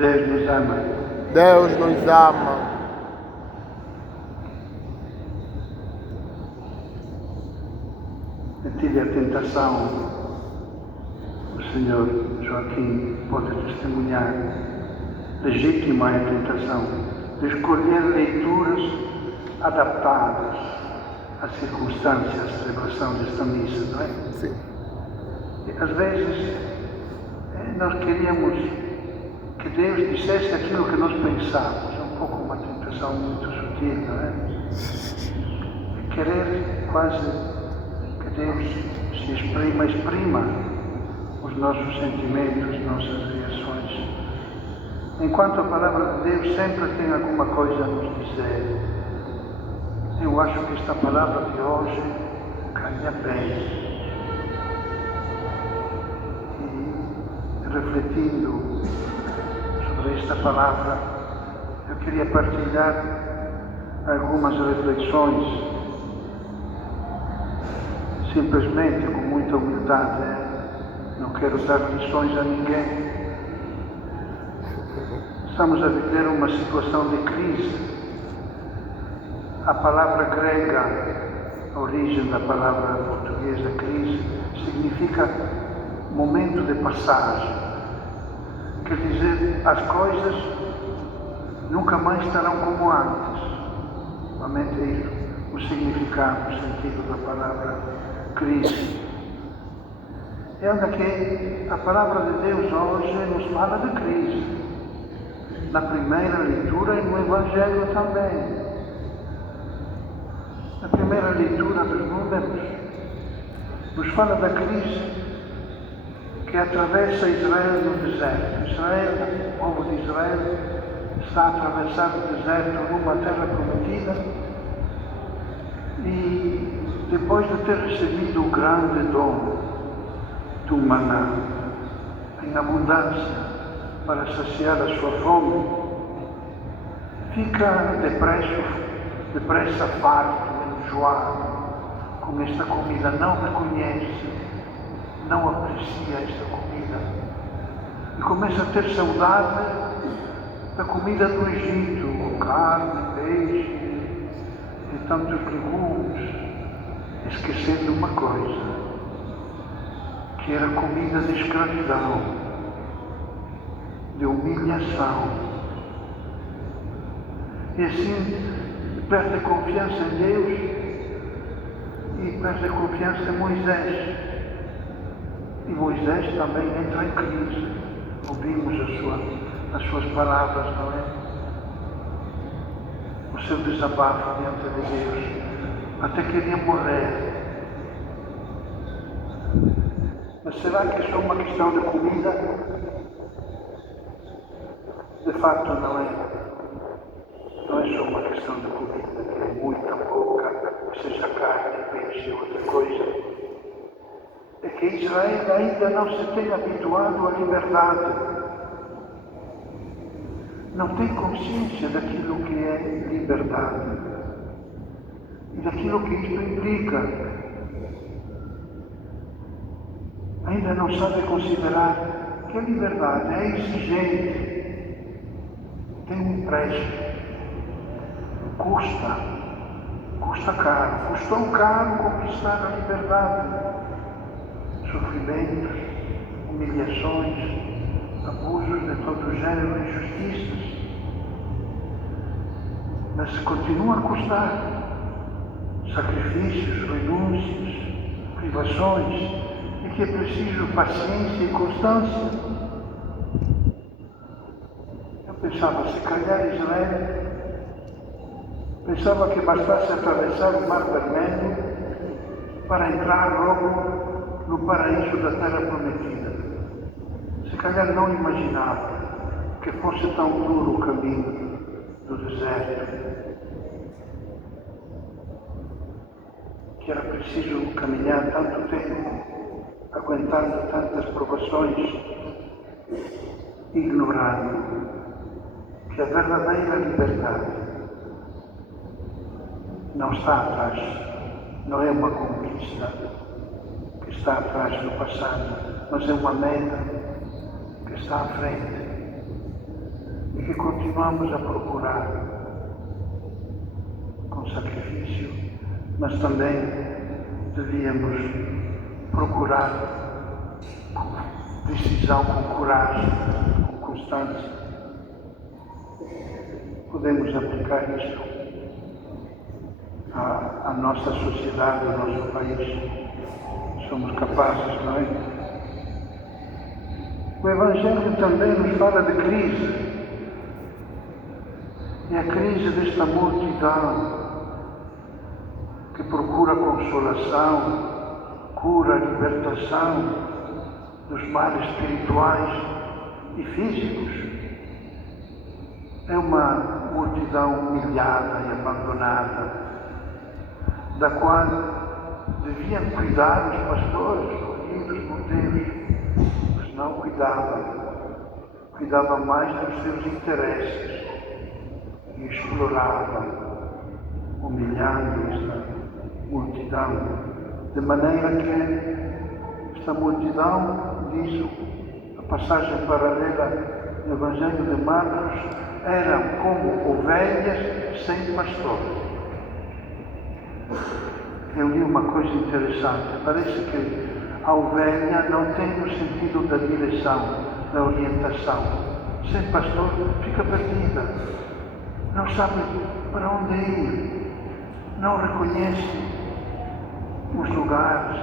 Deus nos ama. Deus nos ama. Eu tive a tentação, o Senhor Joaquim pode testemunhar, legítima é a tentação, de escolher leituras adaptadas às circunstâncias de celebração desta missa, não é? Sim. E, às vezes, nós queríamos que Deus dissesse aquilo que nós pensávamos, é um pouco uma tentação muito sutil, não é? Querer quase que Deus se exprima os nossos sentimentos, nossas reações. Enquanto a palavra de Deus sempre tem alguma coisa a nos dizer. Eu acho que esta palavra de hoje calha bem. E refletindo sobre esta palavra, eu queria partilhar algumas reflexões. Simplesmente, com muita humildade, não quero dar lições a ninguém. Estamos a viver uma situação de crise. A palavra grega, a origem da palavra portuguesa crise, significa momento de passagem. Quer dizer, as coisas nunca mais estarão como antes. Realmente é isso, o significado, o sentido da palavra crise. É onde que a palavra de Deus hoje nos fala de crise. Na primeira leitura e no Evangelho também. Na primeira leitura dos Números, nos fala da crise que atravessa Israel no deserto. Israel, o povo de Israel, está a atravessar o deserto numa terra prometida e depois de ter recebido o grande dom do maná em abundância para saciar a sua fome, fica depressa farto, enjoado com esta comida, não reconhece, não aprecia esta comida e começa a ter saudade da comida do Egito, com carne, peixe e tantos legumes, esquecendo uma coisa, que era comida de escravidão, de humilhação. E assim perde a confiança em Deus e perde a confiança em Moisés. E Moisés também entra em crise. Ouvimos as suas palavras, não é? O seu desabafo diante de Deus. Até queria morrer. Mas será que é só uma questão de comida? De facto não é. Não é só uma questão de comida, que é muita pouca, seja carne, peixe, outra coisa. É que Israel ainda não se tem habituado à liberdade. Não tem consciência daquilo que é liberdade e daquilo que isto implica. Ainda não sabe considerar que a liberdade é exigente, tem um preço, custa caro, custou caro conquistar a liberdade. Sofrimentos, humilhações, abusos de todo género, injustiças. Mas continua a custar sacrifícios, renúncias, privações, e que é preciso paciência e constância. Eu pensava, se calhar Israel pensava que bastasse atravessar o Mar Vermelho para entrar logo no paraíso da Terra Prometida. Se calhar não imaginava que fosse tão duro o caminho do deserto, que era preciso caminhar tanto tempo, aguentando tantas provações, ignorando que a verdadeira liberdade não está atrás, não é uma conquista que está atrás do passado, mas é uma meta que está à frente. que continuamos a procurar com sacrifício, mas também devíamos procurar com decisão, com coragem, com constância. Podemos aplicar isto à nossa sociedade, ao nosso país. Somos capazes, não é? O Evangelho também nos fala de crise. E a crise desta multidão que procura consolação, cura, libertação dos males espirituais e físicos. É uma multidão humilhada e abandonada, da qual deviam cuidar os pastores, escolhidos por Deus, mas não cuidavam mais dos seus interesses e exploravam, humilhando esta multidão, de maneira que esta multidão, diz a passagem paralela no Evangelho de Marcos, eram como ovelhas sem pastor. Eu li uma coisa interessante. Parece que a ovelha não tem o sentido da direção, da orientação. Sem pastor, fica perdida. Não sabe para onde ir. Não reconhece os lugares.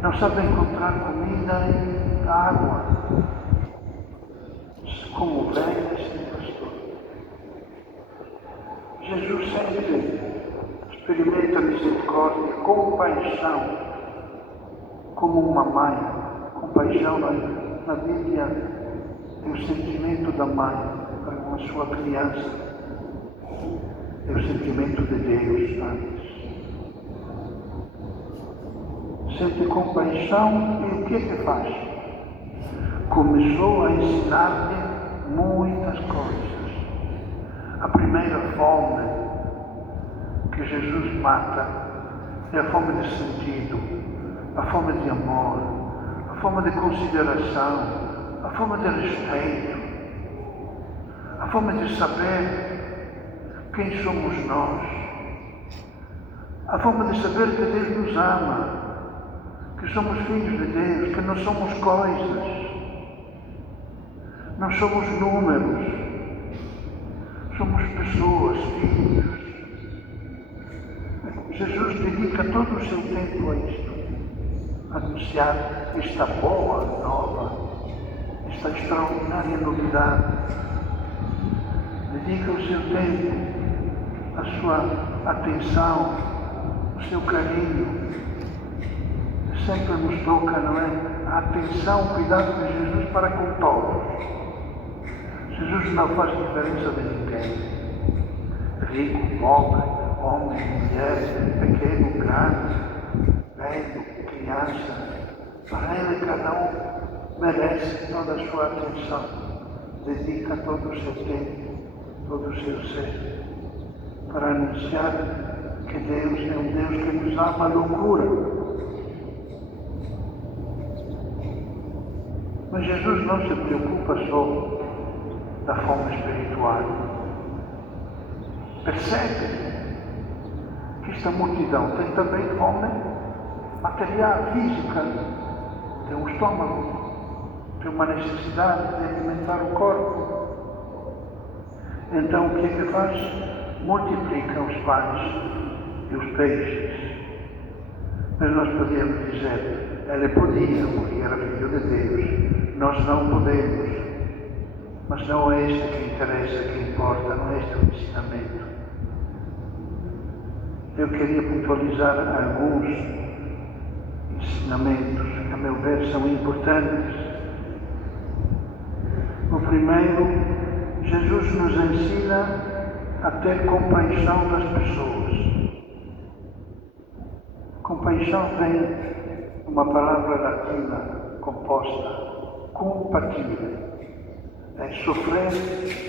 Não sabe encontrar comida e água. Como ovelhas sem pastor. Jesus sempre experimenta misericórdia, compaixão, como uma mãe. Compaixão na Bíblia é o sentimento da mãe para com a sua criança. É o sentimento de Deus antes. Sente compaixão e o que é que faz? Começou a ensinar-lhe muitas coisas. A primeira fome que Jesus mata é a fome de sentido, a fome de amor, a fome de consideração, a fome de respeito, a fome de saber quem somos nós, a fome de saber que Deus nos ama, que somos filhos de Deus, que não somos coisas, não somos números, somos pessoas, filhos. Jesus dedica todo o seu tempo a isto, a anunciar esta boa nova, esta extraordinária novidade. Dedica o seu tempo, a sua atenção, o seu carinho. Sempre nos toca, não é? A atenção, o cuidado de Jesus para com todos. Jesus não faz diferença de ninguém. Rico, pobre, homem, mulher, pequeno, grande, velho, criança. Para Ele cada um merece toda a sua atenção. Dedica todo o seu tempo, todo o seu ser, para anunciar que Deus é um Deus que nos ama à loucura. Mas Jesus não se preocupa só da fome espiritual. Percebe que esta multidão tem também fome material, física. Tem um estômago, tem uma necessidade de alimentar o corpo. Então o que é que faz? Multiplica os pães e os peixes. Mas nós podíamos dizer, ele podia, porque era filho de Deus. Nós não podemos. Mas não é este que interessa, que importa, não é este o ensinamento. Eu queria pontualizar alguns ensinamentos que, a meu ver, são importantes. O primeiro, Jesus nos ensina a ter compaixão das pessoas. Compaixão vem de uma palavra latina composta, compatire. É sofrer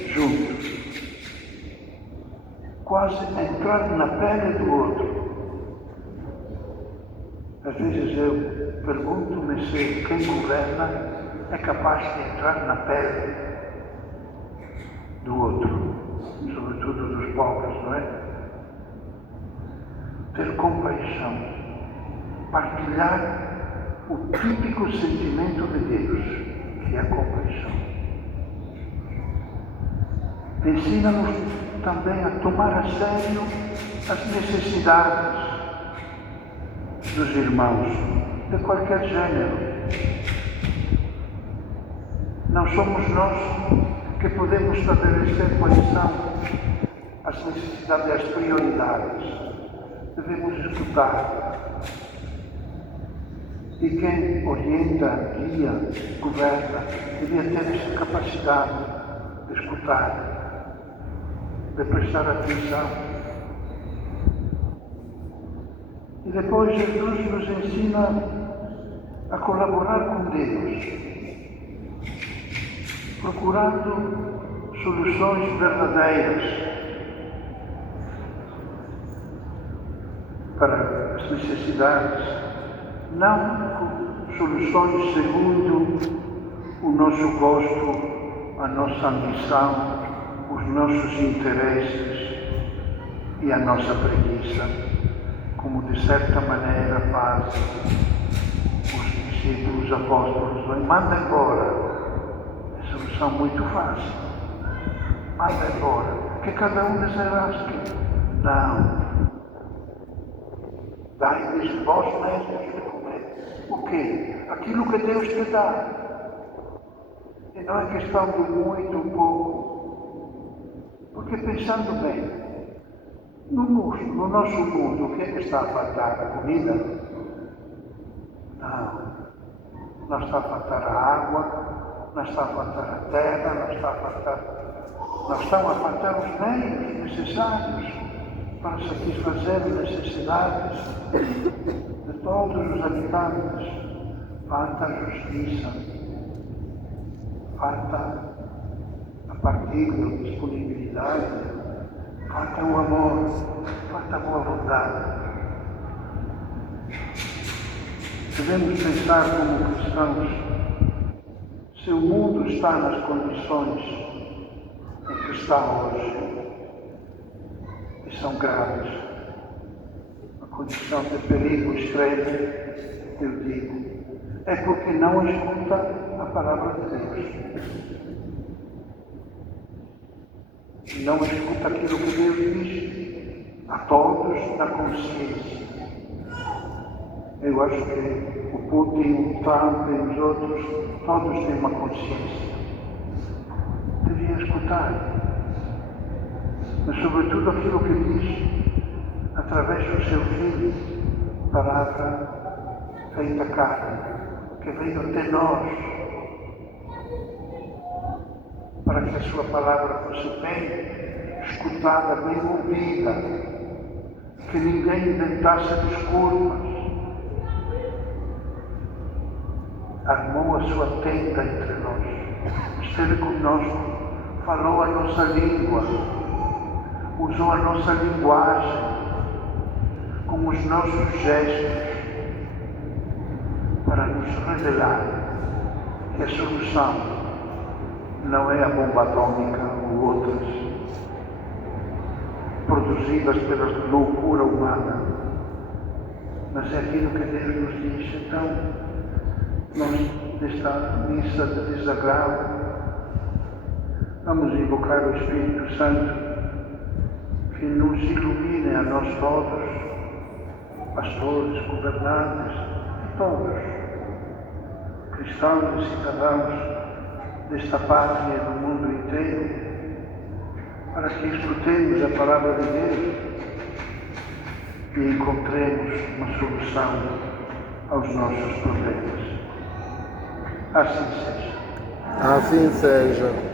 juntos. Quase entrar na pele do outro. Às vezes eu pergunto-me se quem governa é capaz de entrar na pele do outro, sobretudo dos pobres, não é? Ter compaixão, partilhar o típico sentimento de Deus, que é a compaixão. Ensina-nos também a tomar a sério as necessidades dos irmãos, de qualquer gênero. Não somos nós que podemos estabelecer quais são as necessidades e as prioridades. Devemos escutar. E quem orienta, guia, governa, devia ter essa capacidade de escutar, de prestar atenção. E depois Jesus nos ensina a colaborar com Deus, procurando soluções verdadeiras para as necessidades, não soluções segundo o nosso gosto, a nossa ambição, os nossos interesses e a nossa preguiça, como de certa maneira fazem os discípulos, os apóstolos. Manda embora. É solução muito fácil. Manda embora. Que cada um desarrasque. Não. Dai-lhes vós mesmos de comer. O quê? Aquilo que Deus te dá. E não é questão do muito ou pouco. Porque pensando bem, no nosso mundo, o que é que está a faltar? A comida? Não. Não está a faltar a água, não está a faltar a terra, não estão a faltar os meios necessários para satisfazer as necessidades de todos os habitantes. Falta a justiça, falta a partilha, a disponibilidade, falta o amor, falta a boa vontade. Devemos pensar como cristãos, se o mundo está nas condições em que está hoje, e são graves, a condição de perigo extremo, eu digo, é porque não escuta a palavra de Deus. Não escuta aquilo que Deus diz a todos na consciência. Eu acho que o Putin, o Trump e os outros, todos têm uma consciência. Devia escutar. Mas sobretudo aquilo que diz através do seu Filho, palavra feita carne, que veio até nós, para que a sua palavra fosse bem escutada, bem ouvida, que ninguém inventasse desculpas. Armou a sua tenda entre nós, esteve conosco, falou a nossa língua, usou a nossa linguagem, com os nossos gestos, para nos revelar que a solução não é a bomba atômica ou outras, produzidas pela loucura humana, mas é aquilo que Deus nos diz. Então, nós, nesta missa de desagravo, vamos invocar o Espírito Santo que nos ilumine a nós todos, pastores, governantes, todos, cristãos e cidadãos desta pátria e do mundo inteiro, para que escutemos a palavra de Deus e encontremos uma solução aos nossos problemas. Assim seja. Assim seja.